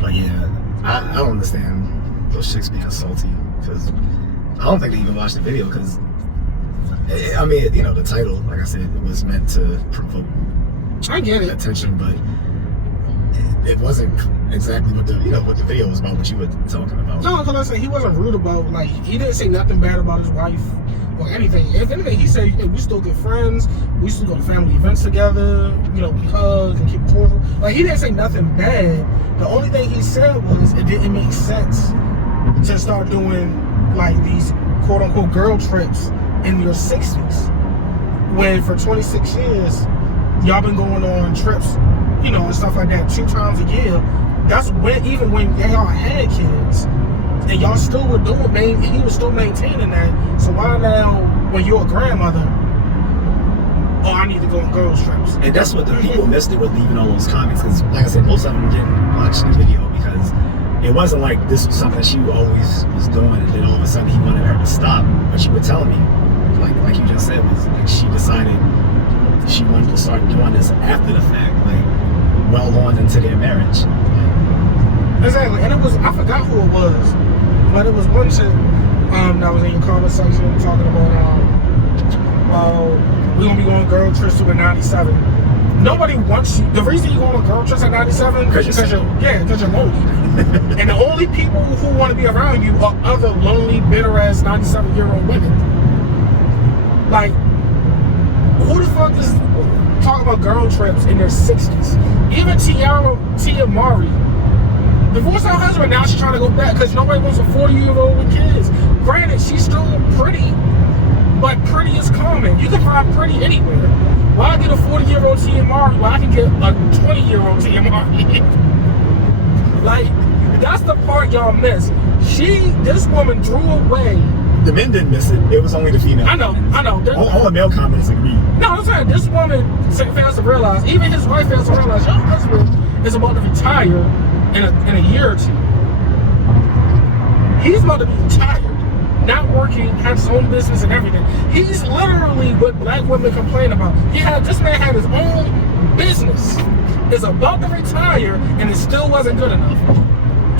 But yeah, I don't understand those chicks being salty, because I don't think they even watched the video, because I mean, you know, the title, like I said, it was meant to provoke attention, but it wasn't exactly what the video was about, what you were talking about. No, because I said he wasn't rude about, like, he didn't say nothing bad about his wife or anything. If anything, he said, hey, we still get friends, we still go to family events together, you know, we hug and keep cordial. Like, he didn't say nothing bad. The only thing he said was it didn't make sense to start doing, like, these quote-unquote girl trips in your 60s, when for 26 years, y'all been going on trips, you know, and stuff like that 2 times a year. That's when, even when y'all had kids, and y'all still were doing, he was still maintaining that. So why now, when you're a grandmother, oh, I need to go on girls trips? And that's what the people missed. They were leaving all those comments, because, like I said, most of them didn't watch the video, because it wasn't like this was something she always was doing, and then all of a sudden he wanted her to stop. What she would tell me, like you just said, was like she decided she wanted to start doing this after the fact, like well on into their marriage. Exactly, and it was, I forgot who it was, but it was one chick that was in your comment section talking about we're gonna be going girl trips to a 97. Nobody wants you. The reason you go on girl trips at 97 because you're lonely. And the only people who want to be around you are other lonely, bitter ass 97-year-old women. Like, who the fuck is talking about girl trips in their 60s? Even Tia Mari divorced her husband, now she's trying to go back because nobody wants a 40-year-old with kids. Granted, she's still pretty, but pretty is common. You can find pretty anywhere. Why get a 40-year-old Tia Mari when I can get a 20-year-old Tia Mari? Like, that's the part y'all miss. This woman drew away. The men didn't miss it. It was only the female. I know. All the male comments agree. No, I'm saying this woman fails to realize, even his wife fails to realize, your husband is about to retire in a year or two. He's about to be retired, not working, has his own business and everything. He's literally what black women complain about. This man had his own business, is about to retire, and it still wasn't good enough.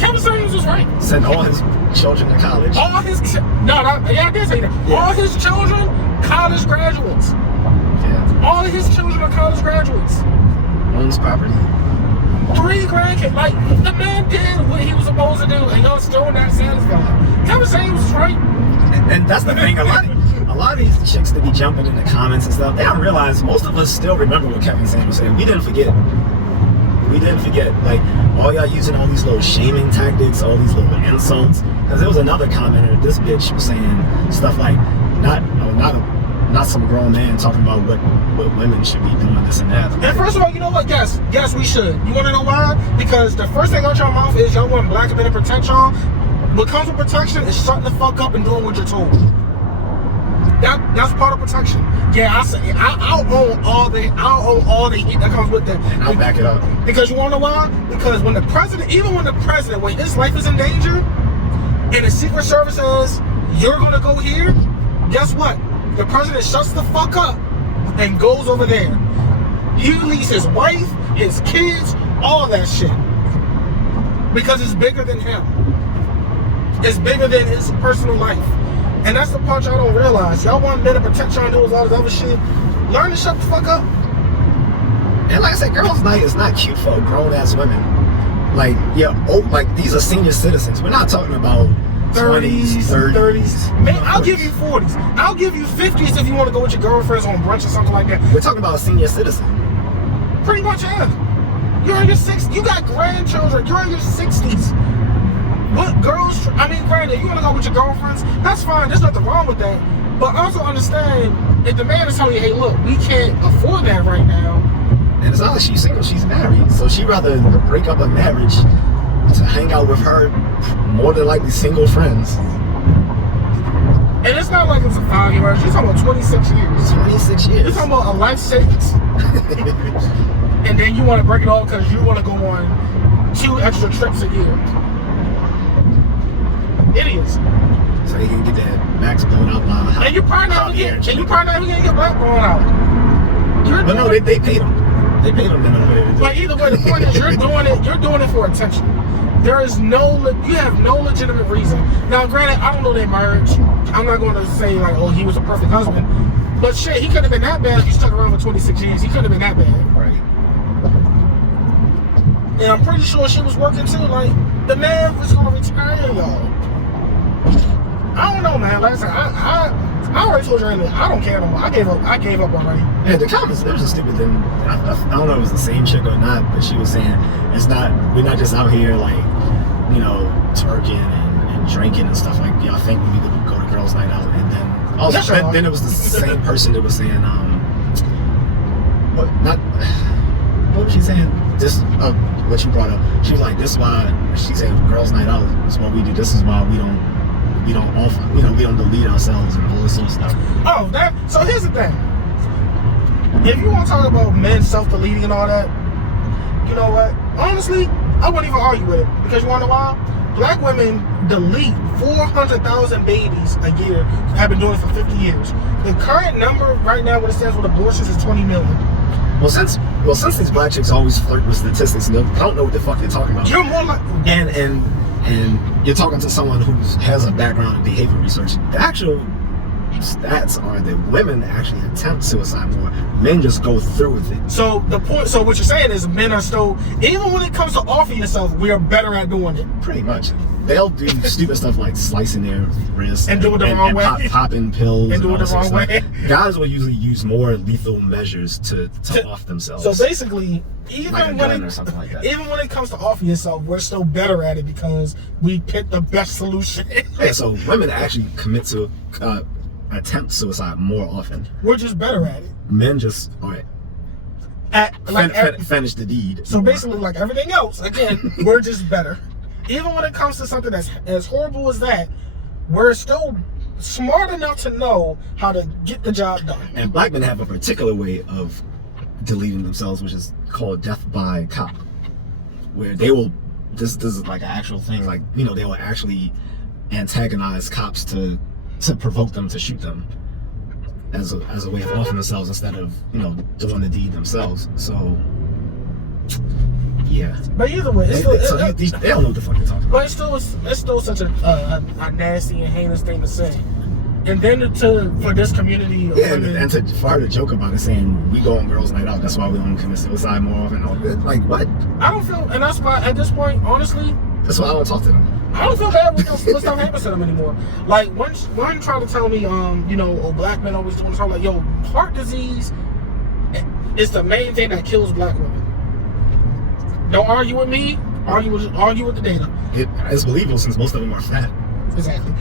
Kevin Samuels was right. Sent all his children to college. I did say that. Yeah. All his children, college graduates. Yeah. All of his children are college graduates. Owns property. 3 grandkids. Like, the man did what he was supposed to do, and y'all still not satisfied. Kevin Samuels was right. And that's the thing. A lot of these chicks that be jumping in the comments and stuff, they don't realize most of us still remember what Kevin Samuels said. We didn't forget. Like, all y'all using all these little shaming tactics, all these little insults. Because there was another commenter, this bitch was saying stuff like, not some grown man talking about what women should be doing, this and that. And first of all, you know what? Yes, we should. You want to know why? Because the first thing out your mouth is y'all want black men to protect y'all. What comes with protection is shutting the fuck up and doing what you're told. That's part of protection. Yeah, I'll own all the heat that comes with that. And I'll back it up. Because you wanna know why? Because when his life is in danger, and the Secret Service says you're gonna go here, guess what? The president shuts the fuck up and goes over there. He leaves his wife, his kids, all that shit. Because it's bigger than him. It's bigger than his personal life. And that's the part y'all don't realize. Y'all want men to protect y'all and do all this other shit. Learn to shut the fuck up. And like I said, girls' night is not cute for grown-ass women. Like, like these are senior citizens. We're not talking about 30s, 30s. Man, I'll give you 40s. I'll give you 50s if you want to go with your girlfriends on brunch or something like that. We're talking about a senior citizen. Pretty much, yeah. You're in your 60s. You got grandchildren. You're in your 60s. What girls? I mean, granted, you want to go with your girlfriends? That's fine. There's nothing wrong with that. But also understand, if the man is telling you, hey, look, we can't afford that right now. And it's not like she's single, she's married. So she'd rather break up a marriage to hang out with her more than likely single friends. And it's not like it's a 5-year marriage. You're talking about 26 years. 26 years. You're talking about a life savings. And then you want to break it off because you want to go on 2 extra trips a year. Idiots. So they can get that max blown out by and you're probably not even gonna get black blown out. But no, they paid them. They paid them over there. But either way, the point is you're doing it for attention. There is you have no legitimate reason. Now, granted, I don't know their marriage. I'm not going to say like, oh, he was a perfect husband. But shit, he couldn't have been that bad if he stuck around for 26 years. He couldn't have been that bad. Right. And I'm pretty sure she was working too. Like, the man was going to retire, y'all. I don't know, man. Like I said, I already told you earlier, I don't care no more. I gave up already. Yeah, the comments, there was a stupid thing. I don't know if it was the same chick or not, but she was saying, we're not just out here like, you know, twerking and drinking and stuff like y'all think we could go to girls' night out. And then also, then it was the same person that was saying, what was she saying? This, what you brought up. She was like, this is why, she said, girls' night out is what we do. This is why we don't offer, we don't delete ourselves and all this sort of stuff. Oh, so here's the thing. If you want to talk about men self-deleting and all that, you know what? Honestly, I wouldn't even argue with it. Because you want to know why? Black women delete 400,000 babies a year. Have been doing it for 50 years. The current number right now, what it stands with abortions, is 20 million. Well, since these black chicks always flirt with statistics, and I don't know what the fuck they're talking about. You're more like... And you're talking to someone who has a background in behavior research. The actual stats are that women actually attempt suicide more. Men just go through with it. So what you're saying is men are still, even when it comes to offer yourself, we are better at doing it. Pretty much. They'll do stupid stuff like slicing their wrists and do it the wrong way, popping pills and do it the wrong way. Guys will usually use more lethal measures to off themselves. So basically, even like when it comes to offer yourself, we're still better at it because we pick the best solution. Yeah, so women actually commit to attempt suicide more often. We're just better at it. Men just finish the deed. So basically, like everything else, again, we're just better. Even when it comes to something that's as horrible as that, we're still smart enough to know how to get the job done. And black men have a particular way of deleting themselves, which is called death by cop, where they will, this is like an actual thing, like, you know, they will actually antagonize cops to provoke them to shoot them as a way of offing themselves instead of, you know, doing the deed themselves. So yeah, but either way, they don't know what the fuck they're talking about. But it's still such a nasty and heinous thing to say. And then for this community, yeah, and for her to joke about it, saying we go on girls' night out, that's why we don't commit suicide more often. Like what? I don't feel, and that's why at this point, honestly, that's why I don't talk to them. I don't feel bad when stuff happens to them anymore. Like one tried to tell me, you know, oh, black men always doing something. Like, yo, heart disease is the main thing that kills black women. Don't argue with me. Argue with the data. It's believable since most of them are fat. Exactly.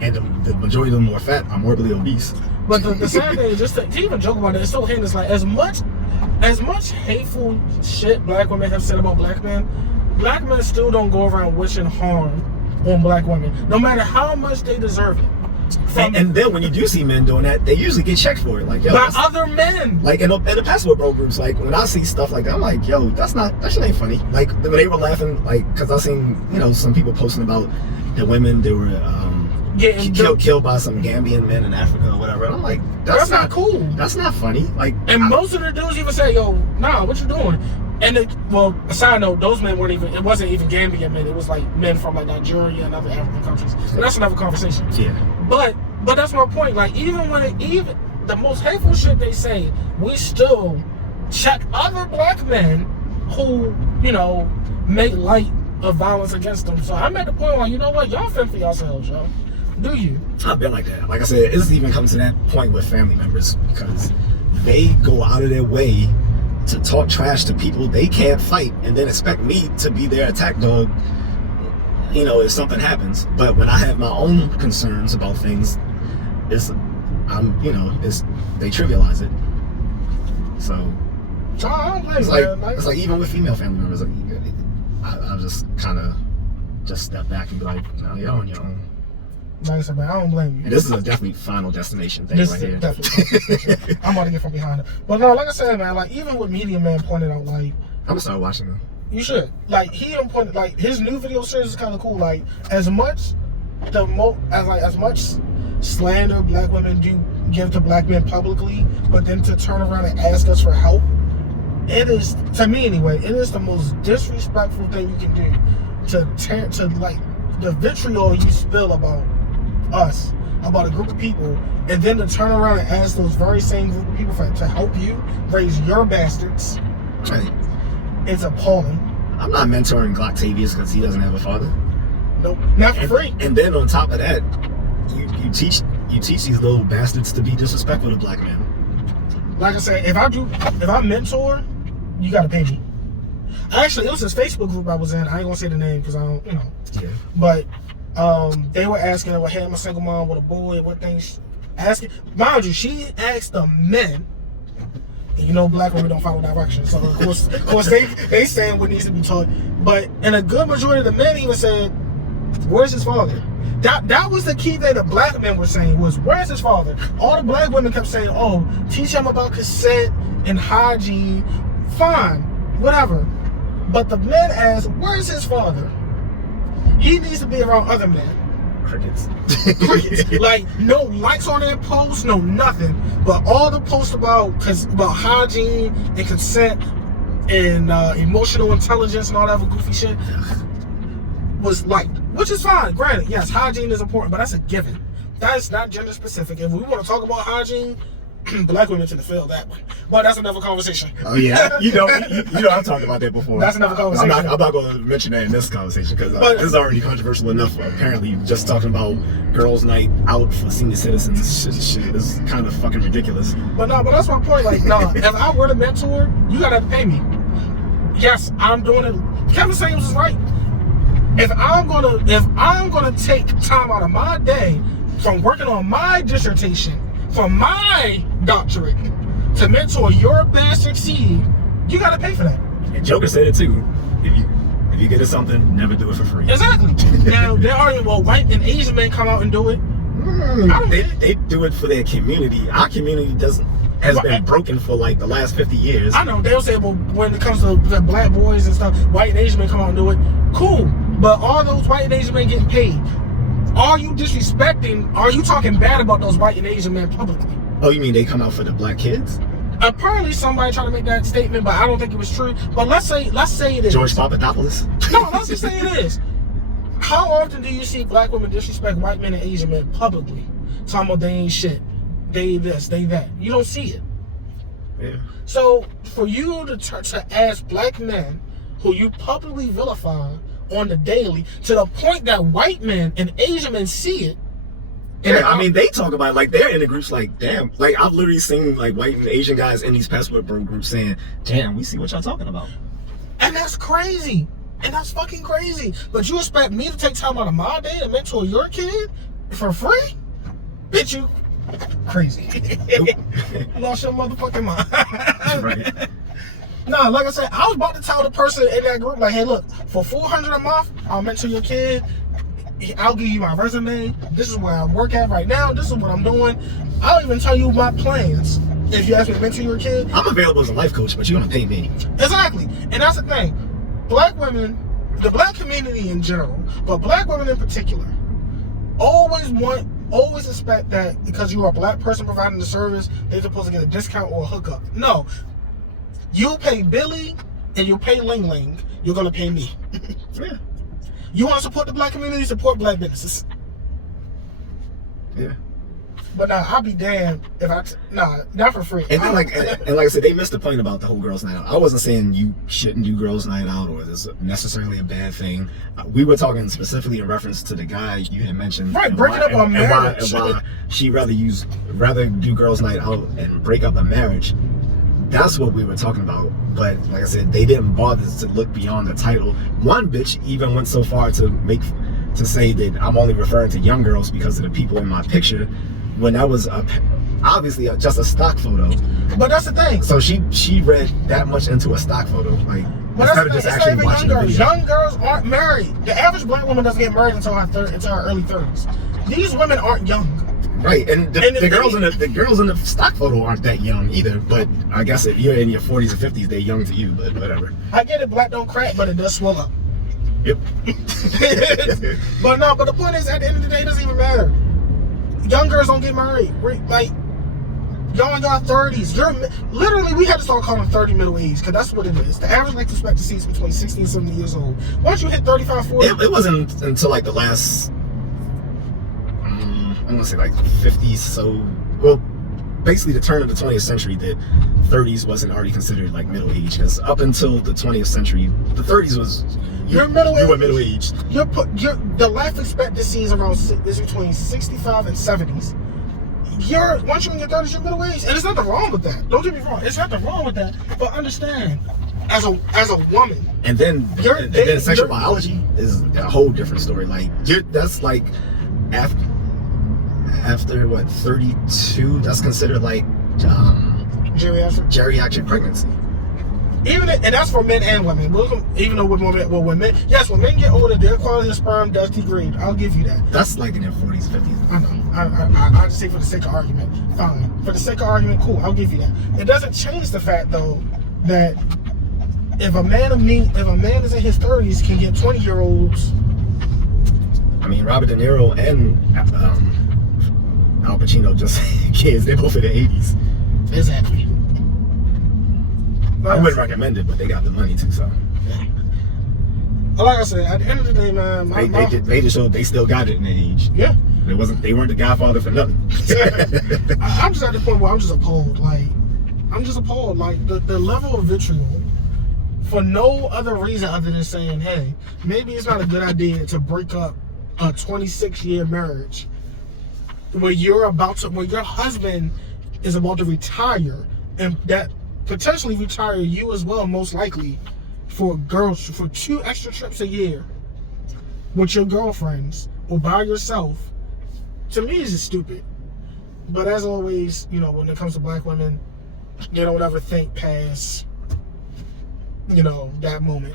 And the majority of them who are fat are morbidly obese. But the sad thing is, just to even joke about it, it's so heinous. Like as much hateful shit black women have said about black men still don't go around wishing harm on black women, no matter how much they deserve it. And then when you do see men doing that, they usually get checked for it. Like, yo, by other men. Like in the passport bro groups, like when I see stuff like that, I'm like, yo, that shit ain't funny. Like when they were laughing, like, because I seen, you know, some people posting about the women they were killed by some Gambian men in Africa or whatever. And I'm like, that's not cool. That's not funny. Like, and most of the dudes even say, yo, nah, what you doing? And a side note, those men it wasn't even Gambian men. It was like men from like Nigeria and other African countries. And that's another conversation. Yeah. But that's my point. Like even the most hateful shit they say, we still check other black men who, you know, make light of violence against them. So I'm at the point where, you know what, y'all fend for yourselves, yo. Do you? I've been like that. Like I said, it's even come to that point with family members because they go out of their way to talk trash to people they can't fight and then expect me to be their attack dog, you know, if something happens. But when I have my own concerns about things, they trivialize it. So it's like even with female family members, I just kind of just step back and be like, no, you're on your own. Like I said, man, I don't blame you. And this is a definitely Final Destination thing right here. Definitely. I'm about to get from behind it. But no, like I said, man, like even with Media Man pointed out, like, I'm gonna start watching them. You should. Like he even pointed, like his new video series is kind of cool. Like as much slander black women do give to black men publicly, but then to turn around and ask us for help it is, to me anyway, it is the most disrespectful thing you can do to like the vitriol you spill about us, about a group of people, and then to turn around and ask those very same group of people to help you raise your bastards. Right. It's appalling. I'm not mentoring Octavius because he doesn't have a father. Nope, not for free. And then on top of that, you teach these little bastards to be disrespectful to black men. Like I said, if I mentor, you gotta pay me. Actually, it was this Facebook group I was in. I ain't gonna say the name because I don't, Yeah. But they were asking, well, hey, I'm a single mom with a boy. What things? Asking, mind you, she asked the men. And black women don't follow directions, so of course they saying what needs to be taught. But in a good majority of the men even said, "Where's his father?" That was the key thing the black men were saying was, "Where's his father?" All the black women kept saying, "Oh, teach him about consent and hygiene." Fine, whatever. But the men asked, "Where's his father?" He needs to be around other men. Crickets. Like, no likes on their posts, no nothing. But all the posts about hygiene and consent and emotional intelligence and all that other goofy shit was liked, which is fine. Granted, yes, hygiene is important, but that's a given. That is not gender specific. If we want to talk about hygiene, black women tend to fail that one. But that's another conversation. Oh yeah, I've talked about that before. That's another conversation. I'm not going to mention that in this conversation because this is already controversial enough. Apparently, just talking about girls' night out for senior citizens, shit is kind of fucking ridiculous. But that's my point. Like, if I were the mentor, you gotta pay me. Yes, I'm doing it. Kevin Samuels is right. If I'm gonna take time out of my day from working on my dissertation, for my doctorate, to mentor your bastard seed, you gotta pay for that. And Joker said it too. If you get it something, never do it for free. Exactly. Now they're arguing, well, white and Asian men come out and do it. They do it for their community. Our community has been broken for like the last 50 years. I know they'll say, well, when it comes to the black boys and stuff, white and Asian men come out and do it. Cool, but all those white and Asian men getting paid. Are you disrespecting? Are you talking bad about those white and Asian men publicly? Oh, you mean they come out for the black kids? Apparently, somebody tried to make that statement, but I don't think it was true. But let's say it is. George Papadopoulos? No, let's just say it is. How often do you see black women disrespect white men and Asian men publicly? Talking about they ain't shit, they this, they that. You don't see it. Yeah. So for you to ask black men who you publicly vilify on the daily, to the point that white men and Asian men see it. Yeah, I mean, they talk about it, like, they're in the groups like, damn. Like, I've literally seen like white and Asian guys in these Passport Bro groups saying, damn, we see what y'all talking about. And that's crazy. And that's fucking crazy. But you expect me to take time out of my day to mentor your kid for free? Bitch, you crazy. You lost your motherfucking mind. Right. Nah, like I said, I was about to tell the person in that group, like, hey, look, for $400 a month, I'll mentor your kid. I'll give you my resume. This is where I work at right now. This is what I'm doing. I'll even tell you my plans if you ask me to mentor your kid. I'm available as a life coach, but you're gonna pay me. Exactly. And that's the thing. Black women, the black community in general, but black women in particular, always expect that because you are a black person providing the service, they're supposed to get a discount or a hookup. No. You pay Billy and you pay Ling Ling, you're gonna pay me. Yeah. You want to support the black community, support black businesses. Yeah. But I'll be damned if not for free. And then, like I said, they missed the point about the whole girls' night out. I wasn't saying you shouldn't do girls' night out or it's necessarily a bad thing. We were talking specifically in reference to the guy you had mentioned. Right, breaking up a marriage. And why she rather do girls' night out and break up a marriage. That's what we were talking about. But like I said, they didn't bother to look beyond the title. One bitch even went so far to say that I'm only referring to young girls because of the people in my picture, when that was obviously just a stock photo. But that's the thing. So she read that much into a stock photo, like but instead of just actually watching the video. Young girls aren't married. The average black woman doesn't get married until her early 30s. These women aren't young. Right, and the girls in the stock photo aren't that young either. But I guess if you're in your 40s or 50s, they're young to you. But whatever. I get it, black don't crack, but it does swell up. Yep. But the point is, at the end of the day, it doesn't even matter. Young girls don't get married. Like, Y'all in your 30s. Literally, we had to start calling 30 middle age, because that's what it is. The average life expectancy is between 60 and 70 years old. Once you hit 35, 40... It wasn't until like the last, I'm going to say like 50s, so, well, basically the turn of the 20th century that 30s wasn't already considered like middle age, because up until the 20th century, the 30s was... You were middle aged. The life expectancy is between 65 and 70s. Once you're in your 30s, you're middle aged, and there's nothing wrong with that. Don't get me wrong, there's nothing wrong with that. But understand, as a woman, and then sexual biology is a whole different story. Like that's like after what 32, that's considered like geriatric pregnancy. And that's for men and women. Even though when men get older, their quality of sperm does degrade. I'll give you that. That's like in their 40s, 50s. I know. I just say for the sake of argument. Fine. For the sake of argument, cool. I'll give you that. It doesn't change the fact though that if a man is in his 30s can get 20-year-olds. I mean, Robert De Niro and Al Pacino just kids. They're both in their 80s. Exactly. I wouldn't recommend it, but they got the money too, so. Yeah. Like I said, at the end of the day, man, they just showed they still got it in their age. Yeah. They weren't the Godfather for nothing. I'm just at the point where I'm just appalled. Like the level of vitriol for no other reason other than saying, hey, maybe it's not a good idea to break up a 26-year marriage where your husband is about to retire, and that potentially retire you as well, most likely, for 2 extra trips a year with your girlfriends or by yourself. To me, is just stupid. But as always, when it comes to black women, they don't ever think past, that moment.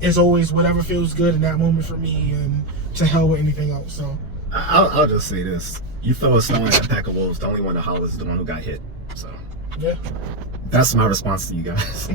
It's always whatever feels good in that moment for me, and to hell with anything else. So I'll just say this: you throw a stone at a pack of wolves, the only one that hollers is the one who got hit. So yeah. That's my response to you guys.